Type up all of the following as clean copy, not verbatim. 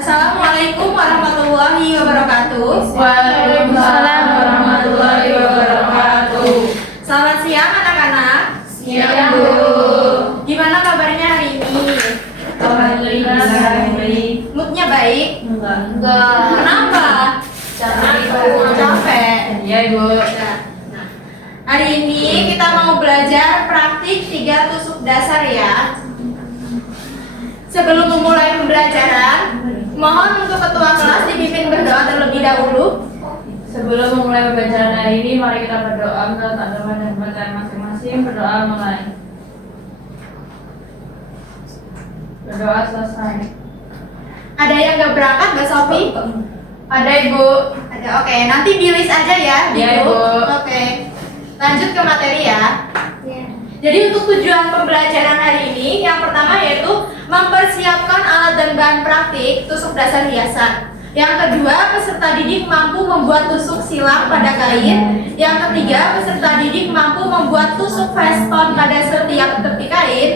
Assalamualaikum warahmatullahi wabarakatuh. Waalaikumsalam warahmatullahi wabarakatuh. Selamat siang anak-anak. Siang, Bu. Gimana kabarnya hari ini? Alhamdulillah baik. Moodnya baik? Enggak. Kenapa? Capek. Iya, Ibu. Nah, hari ini kita mau belajar praktik 3 tusuk dasar ya. Sebelum memulai pembelajaran, mohon untuk ketua kelas dipimpin berdoa terlebih dahulu. Sebelum memulai pembelajaran hari ini, mari kita berdoa minta teman dan bacaan masing-masing. Berdoa mulai. Berdoa selesai. Ada yang gak berangkat, Mbak Sofi? Ada, Ibu. Ada, oke. Nanti di list aja ya di Iya, grup. Ibu. Oke. Lanjut ke materi ya. Jadi untuk tujuan pembelajaran hari ini, yang pertama yaitu mempersiapkan alat dan bahan praktik tusuk dasar hiasan. Yang kedua, peserta didik mampu membuat tusuk silang pada kain. Yang ketiga, peserta didik mampu membuat tusuk veston pada setiap tepi kain.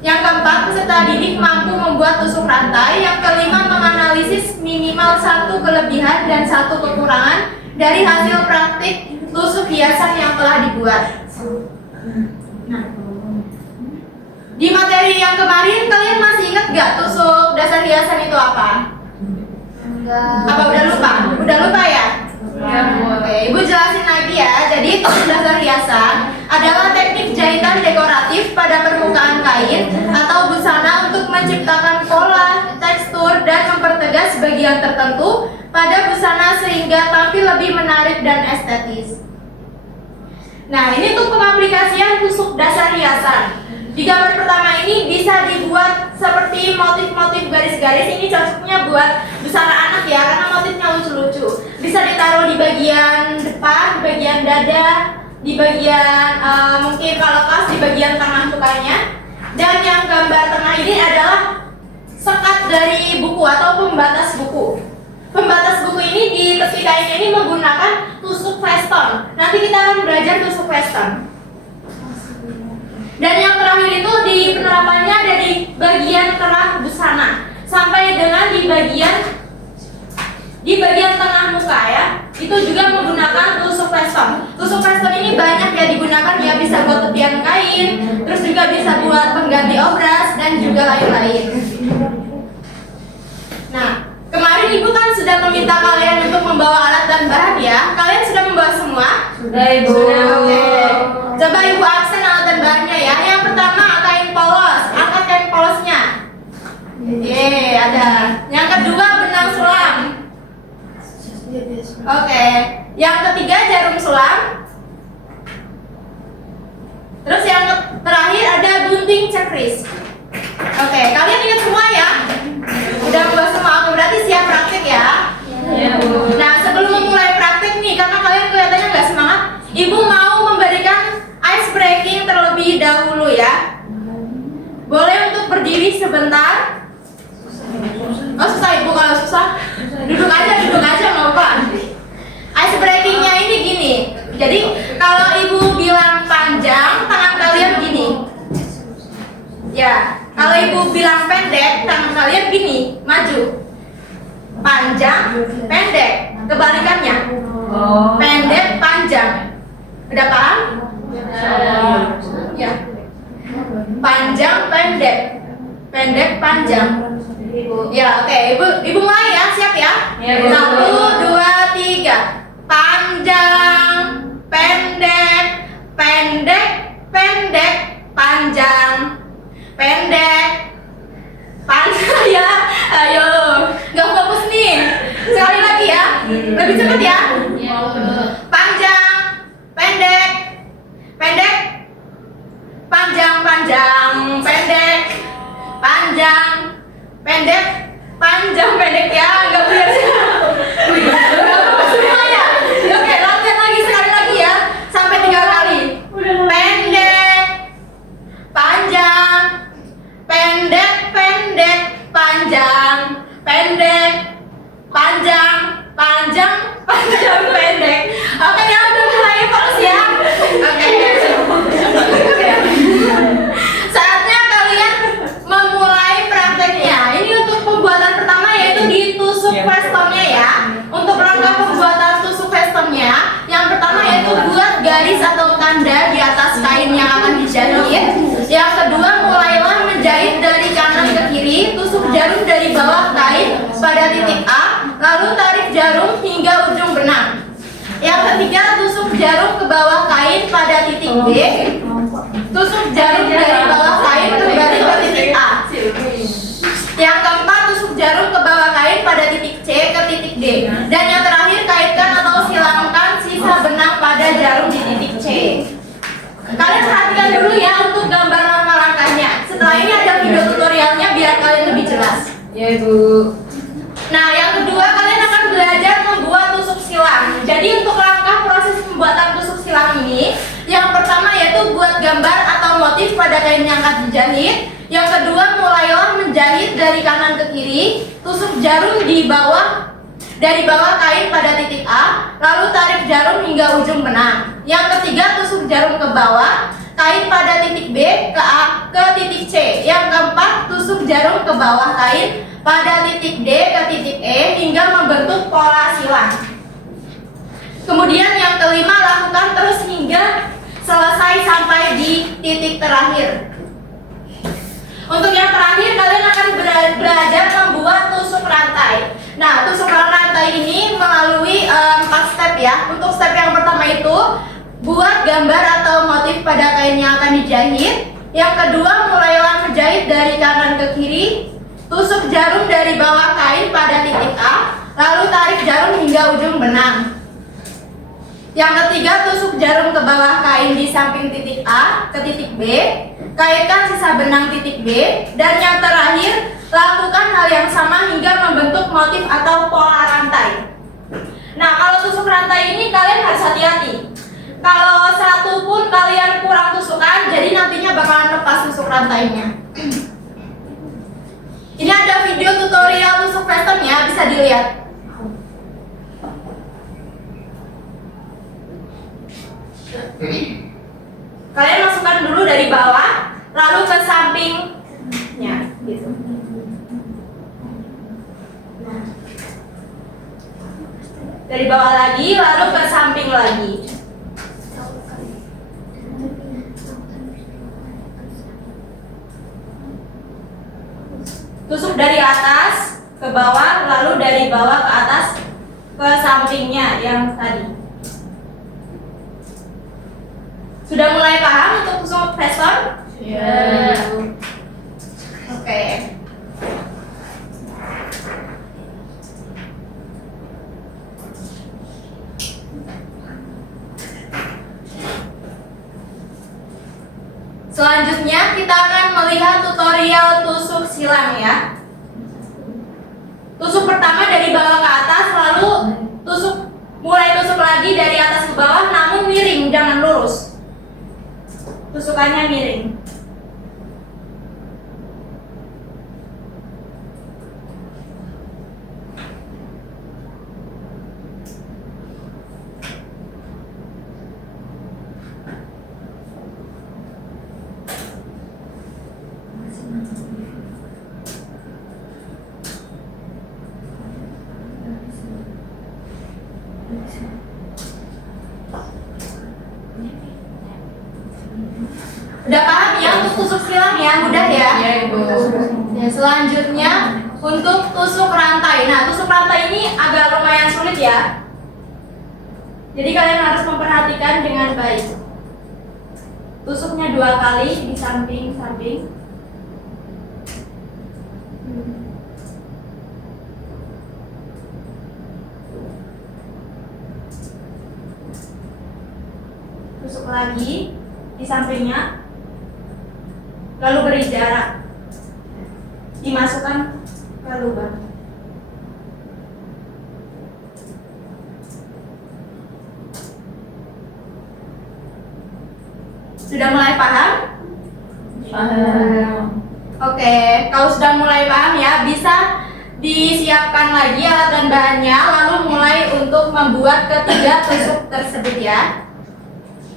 Yang keempat, peserta didik mampu membuat tusuk rantai. Yang kelima, menganalisis minimal 1 kelebihan dan 1 kekurangan dari hasil praktik tusuk hiasan yang telah dibuat. Nah, di materi yang kemarin kalian masih ingat gak tusuk dasar hiasan itu apa? Apa udah lupa? Udah lupa ya? Ya, Bu. Oke, Ibu jelasin lagi ya. Jadi tusuk dasar hiasan adalah teknik jahitan dekoratif pada permukaan kain atau busana untuk menciptakan pola, tekstur, dan mempertegas bagian tertentu pada busana sehingga tampil lebih menarik dan estetis. Nah, ini untuk pengaplikasian tusuk dasar hiasan. Di gambar pertama ini bisa dibuat seperti motif-motif garis-garis. Ini cocoknya buat busana anak ya, karena motifnya lucu-lucu. Bisa ditaruh di bagian depan, di bagian dada, di bagian mungkin kalau pas di bagian tengah mukanya. Dan yang gambar tengah ini adalah sekat dari buku atau pembatas buku. Pembatas buku ini di tepi kainnya ini menggunakan tusuk veston. Nanti kita akan belajar tusuk veston. Dan yang terakhir itu di penerapannya ada di bagian tengah busana sampai dengan di bagian tengah muka ya. Itu juga menggunakan tusuk veston. Tusuk veston ini banyak ya digunakan ya, bisa buat tepian kain, terus juga bisa buat pengganti obras dan juga lain-lain. Nah, kemarin Ibu kan sudah meminta kalian untuk membawa alat dan bahan ya. Kalian sudah membawa semua? Sudah, Ibu. Sudah, oke. Coba Ibu absen alat dan bahannya ya. Yang pertama kain polos. Angkat kain polosnya. Yeay, ada. Yang kedua benang sulam. Oke. Yang ketiga jarum sulam. Terus yang terakhir ada gunting cekris. Oke, kalian ingat semua ya? Udah membawa semua, oke, berarti siap praktik ya? Ya, Bu. Nah, sebelum memulai praktik nih, karena kalian kelihatannya nggak semangat, Ibu mau memberikan ice breaking terlebih dahulu ya. Boleh untuk berdiri sebentar. Oh susah Ibu, kalau susah duduk aja nggak apa. Ice breakingnya ini gini. Jadi kalau Ibu bilang panjang, tangan kalian gini. Ya, kalau Ibu bilang pendek, tangan kalian gini, maju. Panjang, pendek, kebalikannya. Oh. Pendek, panjang. Udah paham? Ya. Panjang, pendek. Pendek, panjang. Ya, oke. Ibu mulai ya, siap ya? Ya, Bu. 1, 2, 3. Panjang, pendek, pendek, pendek, panjang, pendek, panjang ya. Ayo, nggak fokus nih. Sekali lagi ya, lebih cepat ya. Panjang, pendek, pendek, panjang, panjang, pendek, panjang, pendek, panjang, pendek ya. Nggak benar sih. Nggak fokus semua ya. Oke, latihan lagi sekali lagi ya, sampai 3 kali. Pendek, panjang, pendek, pendek, panjang, pendek, panjang, panjang, panjang, pendek. Oke ya, udah mulai fokus ya. Oke. Saatnya kalian memulai prakteknya. Ini untuk pembuatan pertama pada titik A, lalu tarik jarum hingga ujung benang. Yang ketiga, tusuk jarum ke bawah kain pada titik B. Tusuk jarum dari bawah kain kembali ke titik A. Yang keempat, tusuk jarum ke bawah kain pada titik C ke titik D. Dan yang terakhir, kaitkan atau silangkan sisa benang pada jarum di titik C. Kalian perhatikan dulu ya untuk gambar langkah-langkahnya. Setelah ini ada video tutorialnya biar kalian lebih jelas. Ya, Ibu. Nah, yang kedua, kalian akan belajar membuat tusuk silang. Jadi untuk langkah proses pembuatan tusuk silang ini, yang pertama yaitu buat gambar atau motif pada kain yang akan dijahit. Yang kedua, mulailah menjahit dari kanan ke kiri. Tusuk jarum dari bawah kain pada titik A, lalu tarik jarum hingga ujung benang. Yang ketiga, tusuk jarum ke bawah kain pada titik B ke titik C. Yang keempat, tusuk jarum ke bawah kain pada titik D ke titik E hingga membentuk pola silang. Kemudian yang kelima, lakukan terus hingga selesai sampai di titik terakhir. Untuk yang terakhir, kalian akan belajar membuat tusuk rantai. Nah, tusuk rantai ini melalui 4 step ya. Untuk step yang pertama itu buat gambar atau motif pada kain yang akan dijahit. Yang kedua, mulailah menjahit dari kanan ke kiri. Tusuk jarum dari bawah kain pada titik A, lalu tarik jarum hingga ujung benang. Yang ketiga, tusuk jarum ke bawah kain di samping titik A ke titik B. Kaitkan sisa benang titik B. Dan yang terakhir, lakukan hal yang sama hingga membentuk motif atau pola rantai. Nah, kalau tusuk rantai ini kalian harus hati-hati. Kalau satu pun kalian kurang tusukan, jadi nantinya bakalan lepas tusuk rantainya. Ini ada video tutorial tusuk custom ya, bisa dilihat. Kalian masukkan dulu dari bawah, lalu ke sampingnya, gitu. Dari bawah lagi, lalu ke samping lagi. Tusuk dari atas ke bawah, lalu dari bawah ke atas ke sampingnya yang tadi. Sudah mulai paham untuk tusuk fason? Ya. Oke. Selanjutnya kita akan melihat tutorial tusuk silang ya. Tusuk pertama dari bawah ke atas, lalu mulai tusuk lagi dari atas ke bawah, namun miring, jangan lurus. Tusukannya miring. Udah paham ya untuk tusuk silang ya, mudah ya? Ya, Ibu. Ya, selanjutnya untuk tusuk rantai. Nah, tusuk rantai ini agak lumayan sulit ya. Jadi kalian harus memperhatikan dengan baik. Tusuknya 2 kali di samping-samping. Tusuk lagi di sampingnya. Lalu beri jarak, dimasukkan ke lubang. Sudah mulai paham? Paham. Oke, kalau sudah mulai paham ya, bisa disiapkan lagi alat dan bahannya, lalu mulai untuk membuat ketiga tusuk tersebut ya.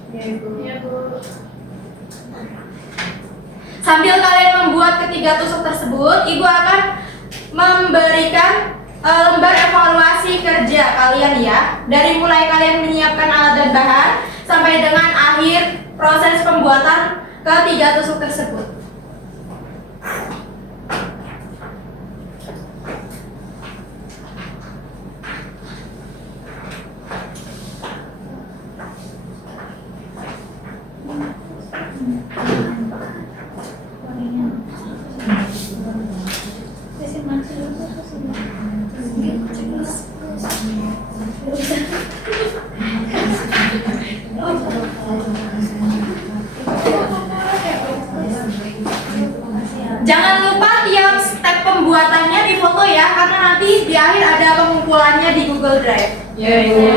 Ya, Ibu. Ya, Bu. Sambil kalian membuat ketiga tusuk tersebut, Ibu akan memberikan lembar evaluasi kerja kalian ya. Dari mulai kalian menyiapkan alat dan bahan sampai dengan akhir proses pembuatan ketiga tusuk tersebut. Jangan lupa tiap step pembuatannya difoto ya, karena nanti di akhir ada pengumpulannya di Google Drive. Ya, Ibu.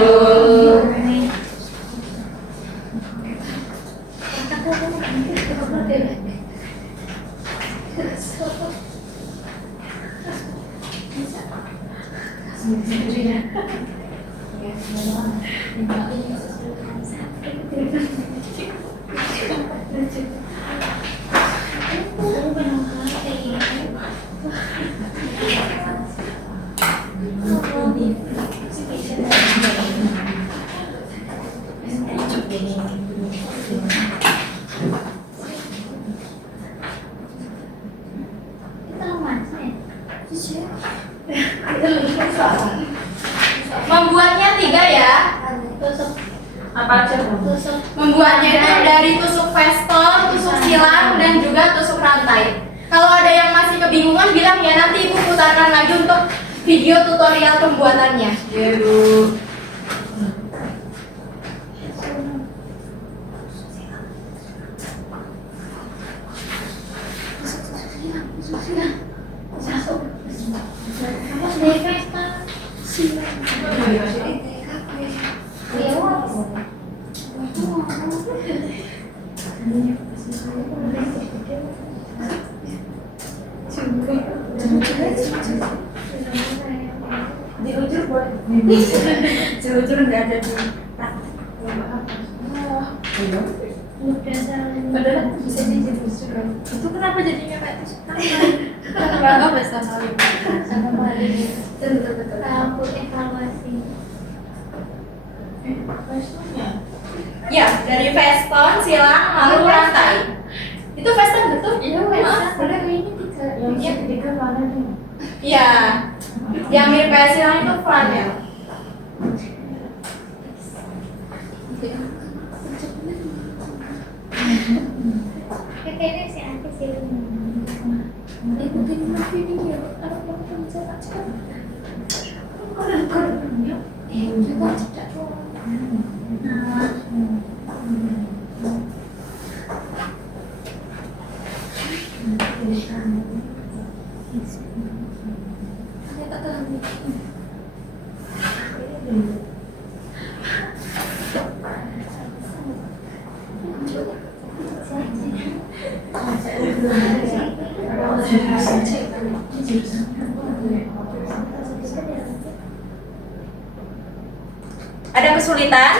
Membuatnya 3 ya. Apa aja, Bu? Membuatnya itu dari tusuk veston, tusuk silang, dan juga tusuk rantai. Kalau ada yang masih kebingungan bilang ya, nanti Ibu putarkan lagi untuk video tutorial pembuatannya. Ya, Bu. Jujur nggak ada di Padahal bisa jadi tusuk. itu kenapa jadinya kayak tusuk Enggak bisa kali. Sama kali. betul. Aku evaluasi. Ya, dari veston, silang, lalu rantai. Itu veston betul? Iya, benar ini tiga. Yang ketiga mana nih? Iya. Yang mirip kayak silang itu flanel. Kayaknya si Ati sih. Ikutin video. Aku mau bicara aja. Juga tidak. Ada kesulitan?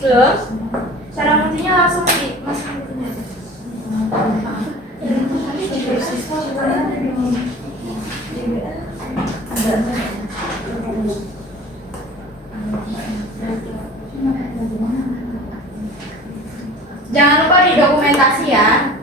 Belum? Cara mengujinya langsung dimasukin aja. Jangan lupa didokumentasi ya.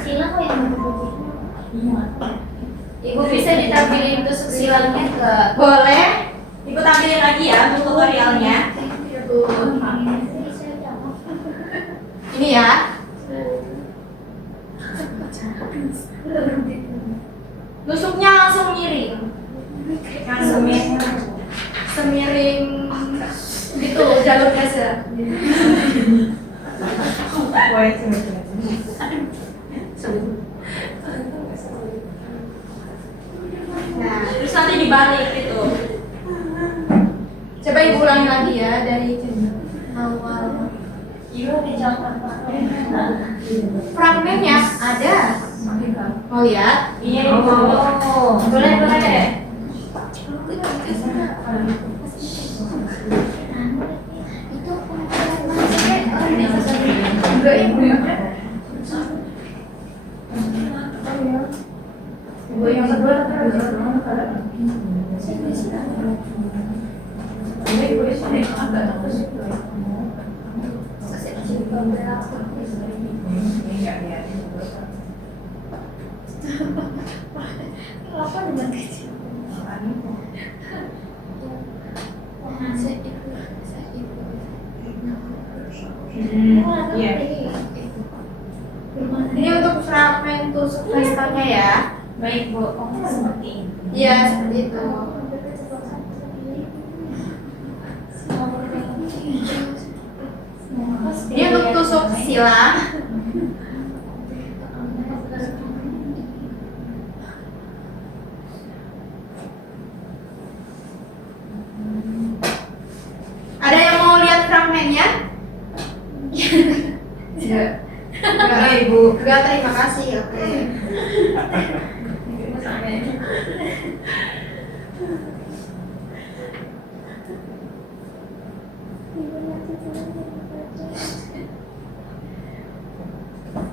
Silang kok yang Ibu bisa ditampilin tusuk silangnya ke boleh. Ibu tampilin lagi ya untuk tutorialnya. Ini ya. Tusuknya langsung miring. Langsung semiring gitu jalur gaza. Nah, terus nanti dibalik gitu. Coba ibu ulangi lagi ya dari awal. Fragmennya ada. Mau lihat? Iya, Ibu. Boleh, boleh. itu enggak ibu ya. Ibu yang kedua Ini gue sini agak terus. Apa dengan kecil? Iya. Ini untuk fragmen tusuk vespernya ya. Baik Bu. Iya, seperti itu. Ini untuk tusuk silang. Ada yang mau lihat fragmennya? Enggak, Ibu. Enggak, terima kasih. Oke.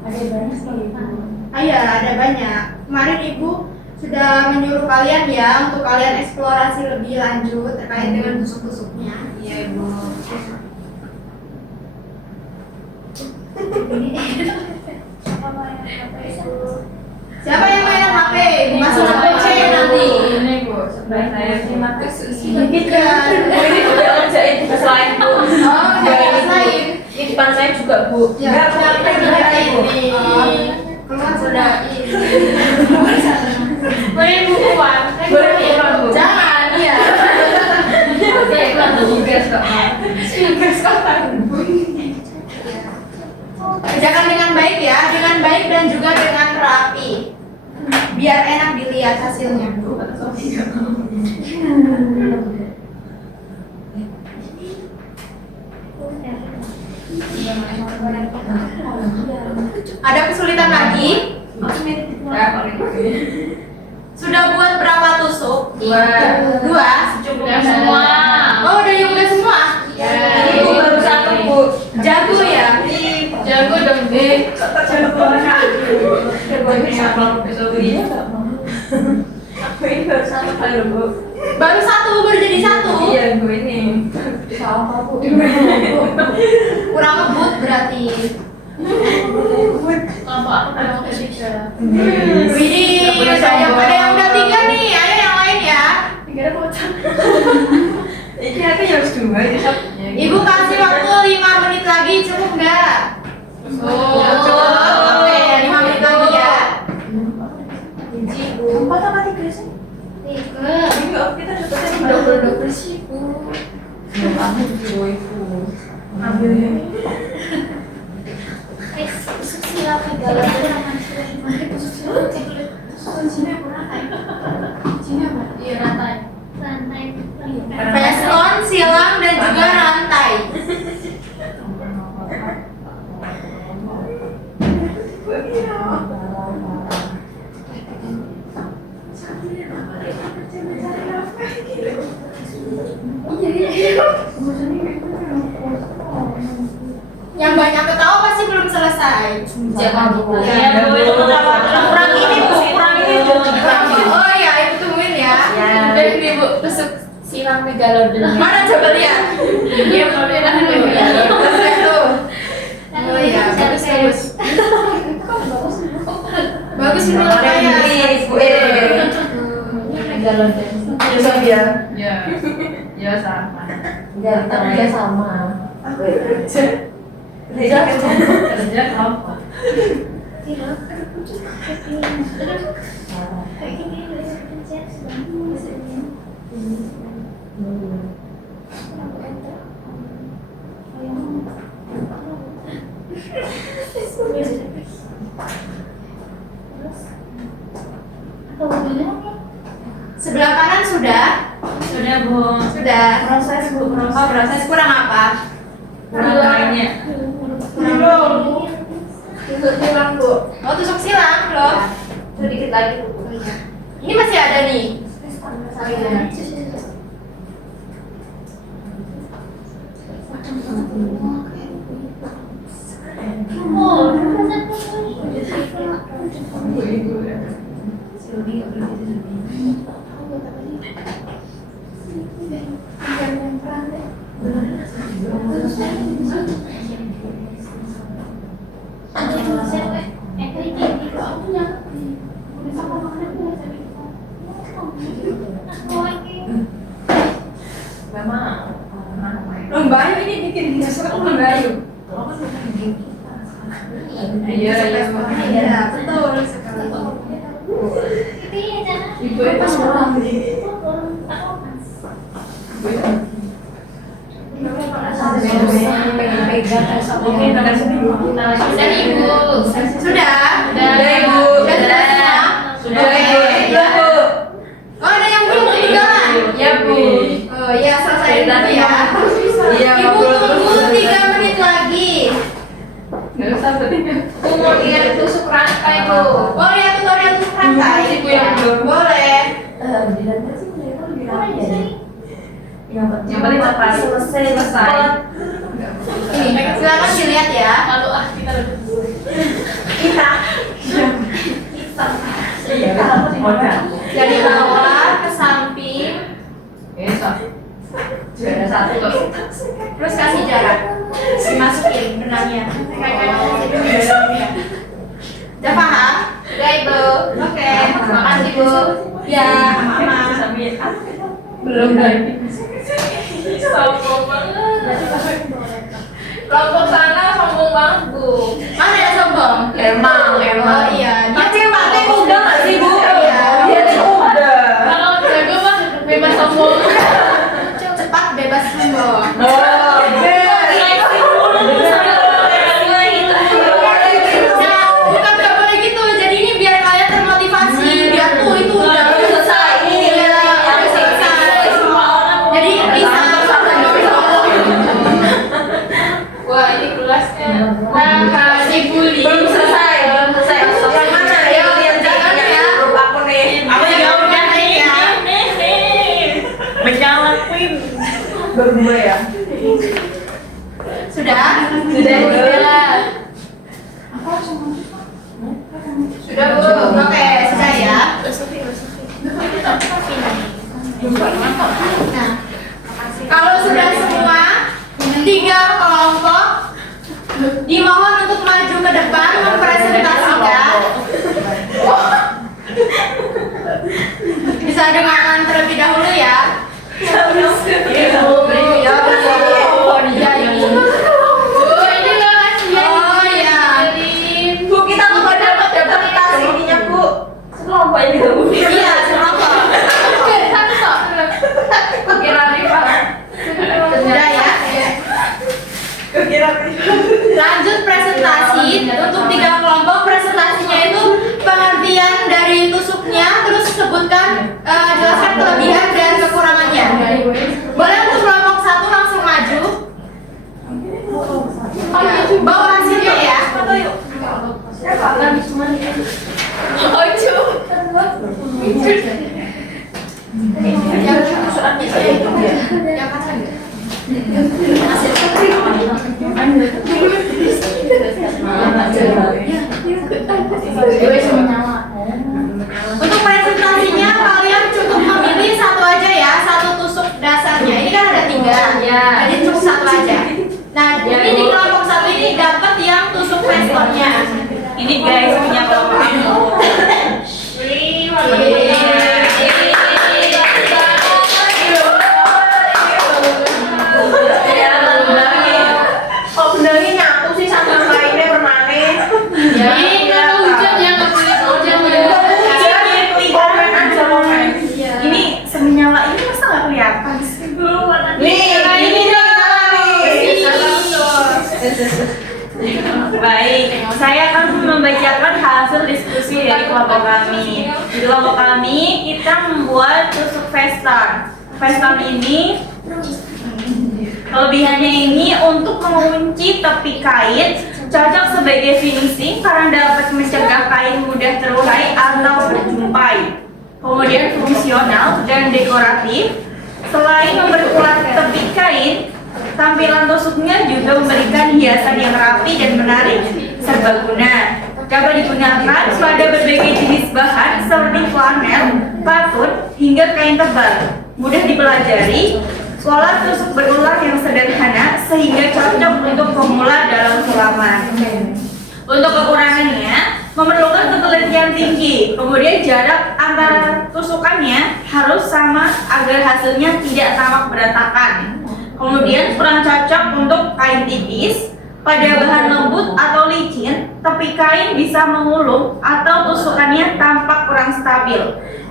Ada banyak sekali. Iya, ada banyak. Kemarin Ibu sudah menyuruh kalian ya untuk kalian eksplorasi lebih lanjut terkait dengan tusuk-tusuknya. Iya Ibu. Siapa yang main HP? Ibu kasih PC nanti. Ini Bu, sebelah saya. Terima kasih. Kan. Ini udah ngerjain tugas lain Bu. Oh, jangan lain. Ini depan saya juga Bu. Ya, Enggak, keluar kita sudah ngerjain Bu. ini. Keluar sudah ini. Boleh Bu keluar. Boleh keluar Bu. Jangan, ya. Oke, keluar tugas kok. Tugas kapan? Kerjakan dengan baik ya, dengan baik dan juga dengan rapi. Biar enak dilihat hasilnya. Ada kesulitan lagi? Ya, kalau gitu. Sudah buat berapa tusuk? Dua. Dua? Udah semua. Oh, udah yang udah semua? Ya. Ini Bu baru satu Bu. Jago ya? Jago dong deh. Jago banget. Jago ini sama besok ini. Aku ini baru satu kali Bu. Baru satu, baru jadi satu? Iya Bu ini. Sama Bu. Kurang ngebut berarti. Kelompok aku belum ketiga. Widih, ada yang udah tiga nih, ayo yang lain ya. Tiga bocah. Ini aku harus dua. Ibu kasih waktu 5 menit lagi, cukup nggak? Oh. Cukup, oke, 5 menit lagi ya. Empat apa tiga sih? Tiga. Enggak, kita dapetnya Double sih Bu. Aku dua Ibu. Ambil ini. Tusuk silang segala macam. Tusuk silang Kuncinya apa? Kuncinya apa? Iya, rantai. rantai. Veston, silang, dan juga rantai. Yang banyak ketawa pasti belum selesai. Jangan Bu. Iya Bu, itu ketawa. Kurang ini Bu, kurang ini Bu. Oh iya, itu tungguin ya. Udah nih Bu, tusuk silang megalodon. Mana coba lihat? Iya, boleh lah dulu. Itu. Oh iya, bagus bagus. Bagus ini lumayan. Bu. Megalodon. Bisa dia. Ya. Ya sama. Enggak, tapi dia sama. Aku kerja. Kerja Kerja apa? Sebelah kanan sudah? Sudah Bu. Sudah. Proses Bu, Oh, proses kurang apa? kurang lainnya. Tusuk silang, Bu. Oh, tusuk silang, belum? sedikit lagi Bu. Ini masih ada nih. Lembayu ini bikin dia suka lembayu. Iya. Iya, betul sekali. Ibu itu seorang. Sudah Ibu. Sudah? Sudah, Ibu. Sudah semua? Sudah, Oke. Ibu. Oh, ada yang belum ketinggalan? Ya, Bu. Oh iya, selesai dulu ya. Iya, Ibu belum. tunggu 3 menit lagi. Nggak usah bertinggal. Aku mau lihat tusuk rantai, Bu. Oh ya, tutorial untuk rantai. Ibu yang belum. Boleh. Yang penting cepat selesai. Ini, silakan dilihat ya. Lalu kita Dari bawah ke samping, sudah ada satu kok. terus kasih jarak. Dimasukin benangnya. Udah paham? Udah, Ibu. Oke. Makasih, Bu. Ya, sama. Belum dari. Sombong banget. Kelompok sana sombong banget, Bu. Mana yang sombong? Emang. Oh iya, dia Cepatnya udah nggak sih, Bu? Iya. Dia udah. Kalau jago mah bebas sombong. Cepat bebas sombong. Oh, Nah, bukan nggak boleh gitu. Jadi ini biar kalian termotivasi. Biar tuh itu udah selesai. Iya, udah selesai. Jadi bisa. Wah, ini kelasnya. Nah, dibully. belum selesai. Yang mana? Yang jangan ya. Grup aku nih. Aku juga udah nih ya. Menyalakin. Berdua ya. Sudah? Sudah. Sudah, Bu. Oke, sudah ya. Nah, kalau sudah semua 3 kelompok dimohon untuk maju ke depan mempresentasikan. Bisa dengarkan terlebih dahulu ya. Ya, ini. Ini loh kasihan. Oh ya. Bu, kita tuh dapat tas ininya, Bu. Sekelompok ini tuh, Bu. Iya, kelompok. Kira Riva. Sudah ya. Kira Lanjut presentasi untuk 3 kelompok. Presentasinya itu pengertian dari tusuknya, terus sebutkan jelaskan kelebihan dan kekurangannya. Boleh untuk kelompok 1 langsung maju. Bawa hasilnya ya. Yang kanan nggak? Untuk presentasinya kalian cukup memilih 1 aja ya, 1 tusuk dasarnya. Ini kan ada 3, Ya. jadi cukup 1 aja. Nah, ini di kelompok 1 ini dapat yang tusuk responnya. Ini guys punya kelompok aku. Kok benangnya nyatu sih sama lainnya permane? Ini kalau hujan ya nggak boleh hujan ya. Komen aja komen. Ini seminyala ini masa nggak kelihatan sih? Nih, ini dia Baik, saya akan membacakan hasil diskusi dari kelompok kami. Di kelompok kami, kita membuat tusuk vestar. Vestar ini, kelebihannya ini untuk mengunci tepi kain, cocok sebagai finishing karena dapat mencegah kain mudah terurai atau berjumpai. Kemudian fungsional dan dekoratif, selain memperkuat tepi kain, tampilan tusuknya juga memberikan hiasan yang rapi dan menarik, serbaguna. Dapat digunakan pada berbagai jenis bahan seperti flanel, katun, hingga kain tebal. Mudah dipelajari, Pola tusuk berulang yang sederhana sehingga cocok untuk pemula dalam halaman. Untuk kekurangannya, memerlukan ketelitian tinggi. Kemudian jarak antara tusukannya harus sama agar hasilnya tidak tampak berantakan. Kemudian kurang cocok untuk kain tipis. Pada bahan lembut atau licin, tepi kain bisa mengulung atau tusukannya tampak kurang stabil.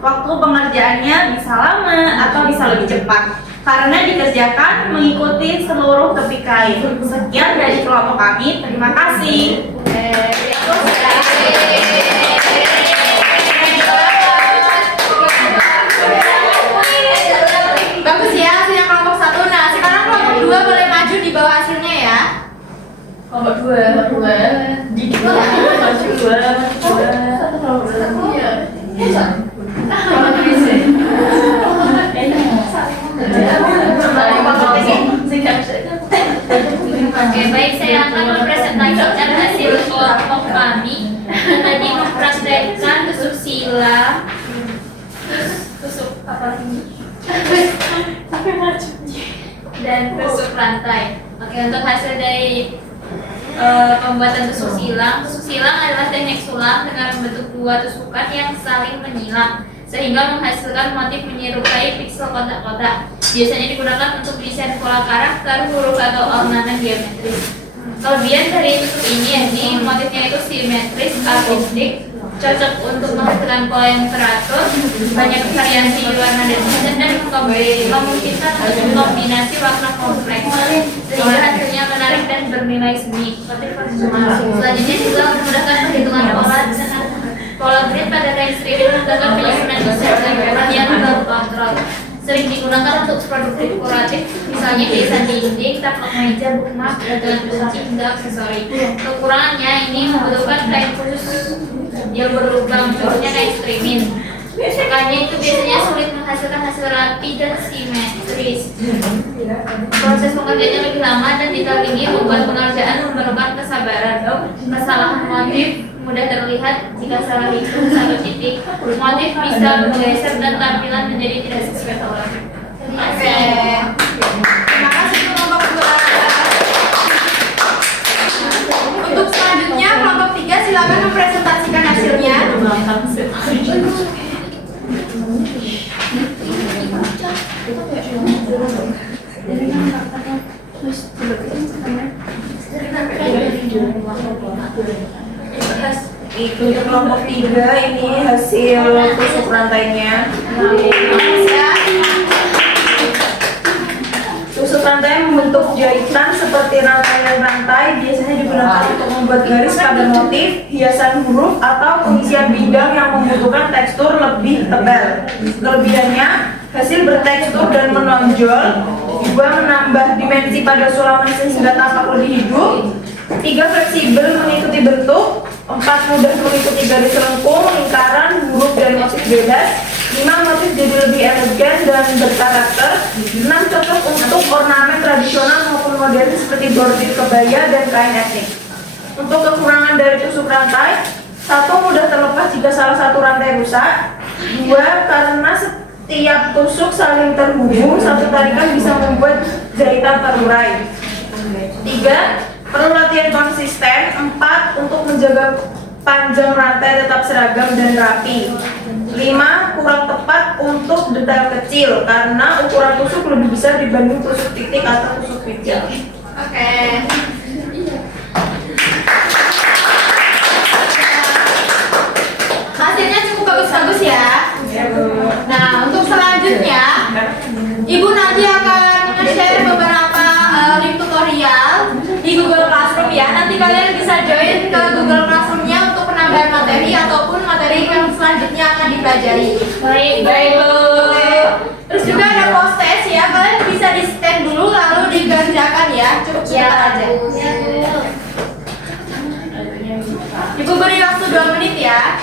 Waktu pengerjaannya bisa lama atau bisa lebih cepat karena dikerjakan mengikuti seluruh tepi kain. Sekian dari kelompok kami. Terima kasih. Bagus ya hasilnya kelompok 1. Nah, sekarang kelompok 2 boleh maju di bawah hasilnya ya. Kelompok 2 di dua maju 2 Oke, baik, saya akan mempresentasikan hasil kelompok kami. Kita tadi mempraktekkan tusuk silang, tusuk apa lagi? Dan tusuk rantai. Oke, untuk hasil dari pembuatan tusuk silang adalah teknik sulam dengan membentuk dua tusukan yang saling menyilang sehingga menghasilkan motif menyerupai piksel kotak-kotak. Biasanya digunakan untuk desain pola karakter, huruf atau ornamen geometris. Kelebihan dari tusuk ini motifnya itu simetris, artistik, cocok untuk menghasilkan pola yang teratur, banyak variasi warna dan desain, dan memungkinkan untuk kombinasi warna kompleks sehingga hasilnya menarik dan bernilai seni. Selanjutnya juga memudahkan perhitungan pola grid pada kain strip menggunakan penyusunan desain dan ukuran yang terkontrol. Sering digunakan untuk produk dekoratif, misalnya hiasan dinding, taplak meja, bookmark, dagangan kunci hingga aksesori. Kekurangannya ini membutuhkan kain khusus yang berlubang, contohnya kain strimin. Karena itu biasanya sulit menghasilkan hasil rapi dan simetris. Proses pengerjaannya lebih lama dan detail tinggi, membuat pengerjaan memerlukan kesabaran. Kesalahan motif mudah terlihat jika salah hitung satu titik. Motif bisa bergeser dan tampilan menjadi tidak sesuai pola. Terima kasih. Terima kasih kelompok 2. Untuk selanjutnya kelompok 3 silakan mempresentasikan hasilnya. Itu untuk kelompok 3 ini hasil tusuk rantainya. Tusuk rantai membentuk jahitan seperti rangkaian rantai, biasanya digunakan untuk membuat garis pada motif, hiasan huruf, atau pengisian bidang yang membutuhkan tekstur lebih tebal. Kelebihannya, hasil bertekstur dan menonjol, 2 menambah dimensi pada sulaman sehingga tampak lebih hidup, 3 fleksibel mengikuti bentuk, 4 mudah mengikuti garis lengkung, lingkaran, huruf, dan motif bebas, 5 motif jadi lebih elegan dan berkarakter, 6 cocok untuk ornamen tradisional maupun modern seperti bordir kebaya dan kain etnik. Untuk kekurangan dari tusuk rantai, 1 mudah terlepas jika salah satu rantai rusak, 2 karena setiap tusuk saling terhubung, satu tarikan bisa membuat jahitan terurai, 3 perlu latihan konsisten, 4 untuk menjaga panjang rantai tetap seragam dan rapi, 5 kurang tepat untuk detail kecil karena ukuran tusuk lebih besar dibanding tusuk titik atau tusuk kecil. Oke. Hasilnya cukup bagus-bagus ya. Nah, untuk selanjutnya Ibu nanti akan nge-share beberapa link tutorial di Google Classroom ya. Nanti kalian bisa join ke Google Classroom-nya untuk penambahan materi ataupun materi yang selanjutnya akan dipelajari. Baik. Terus juga ada post test ya. Kalian bisa di stand dulu lalu dikerjakan ya. Cukup sebentar aja. Ibu beri waktu 2 menit ya.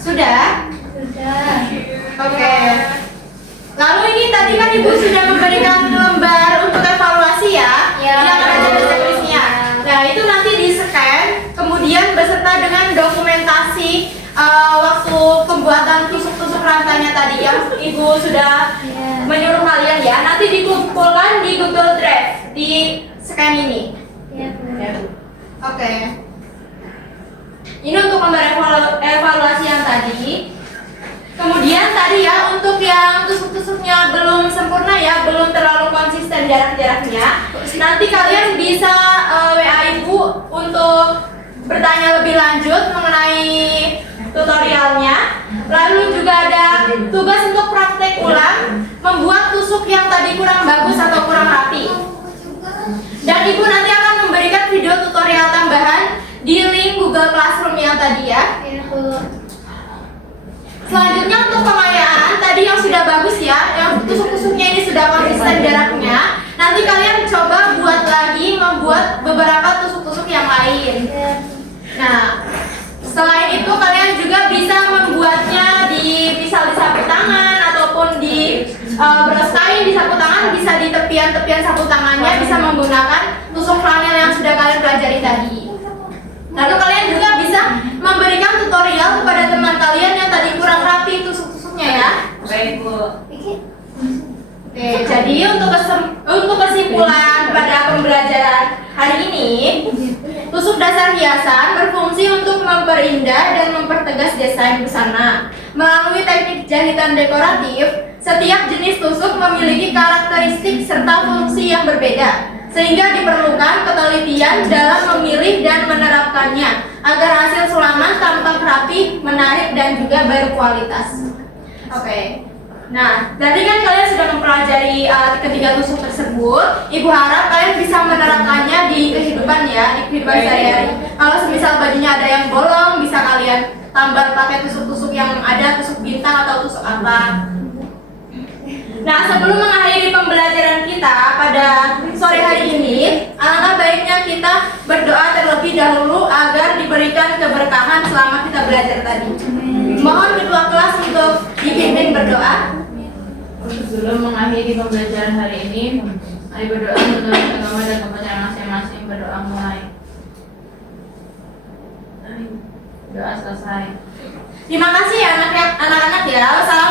Sudah? Sudah. Bagus sudah menyuruh kalian ya. Nanti dikumpulkan di Google Drive di scan ini. Oke. Ini untuk evaluasi yang tadi. Kemudian tadi ya, untuk yang tusuk-tusuknya belum sempurna ya, belum terlalu konsisten jarak-jaraknya, nanti kalian bisa WA Ibu untuk bertanya lebih lanjut mengenai tutorialnya. Lalu juga ada tugas untuk praktek ulang, membuat tusuk yang tadi kurang bagus atau kurang rapi. Dan Ibu nanti akan memberikan video tutorial tambahan di link Google Classroom yang tadi ya. Selanjutnya untuk pengayaan tadi yang sudah bagus ya, yang tusuk-tusuknya ini sudah konsisten jaraknya. Nanti kalian coba buat lagi, membuat beberapa tusuk-tusuk yang lain. Nah, selain itu kalian juga bisa membuatnya misal di sapu tangan ataupun di bros kain di sapu tangan, bisa di tepian-tepian sapu tangannya, bisa menggunakan tusuk flanel yang sudah kalian pelajari tadi. Lalu kalian juga bisa memberikan tutorial kepada teman kalian yang tadi kurang rapi tusuk-tusuknya ya. Baik, Bu. Oke, jadi untuk kesimpulan pada pembelajaran hari ini, tusuk dasar hiasan berfungsi untuk memperindah dan mempertegas desain busana. Melalui teknik jahitan dekoratif, setiap jenis tusuk memiliki karakteristik serta fungsi yang berbeda, sehingga diperlukan ketelitian dalam memilih dan menerapkannya agar hasil sulaman tampak rapi, menarik, dan juga berkualitas. Oke. Nah, tadi kan kalian sudah mempelajari ketiga tusuk tersebut. Ibu harap kalian bisa menerapkannya di kehidupan ya, di kehidupan sehari-hari. Kalau semisal bajunya ada yang bolong, bisa kalian tambah pakai tusuk-tusuk yang ada, tusuk bintang atau tusuk apa. Nah, sebelum mengakhiri pembelajaran kita pada sore hari ini, alangkah baiknya kita berdoa terlebih dahulu agar diberikan keberkahan selama kita belajar tadi. Mohon ketua kelas untuk dipimpin berdoa. Sebelum mengakhiri pembelajaran hari ini, mari berdoa menurut agama dan kepercayaan masing-masing. Berdoa mulai. Doa selesai. Terima kasih ya anak-anak ya. Wassalamualaikum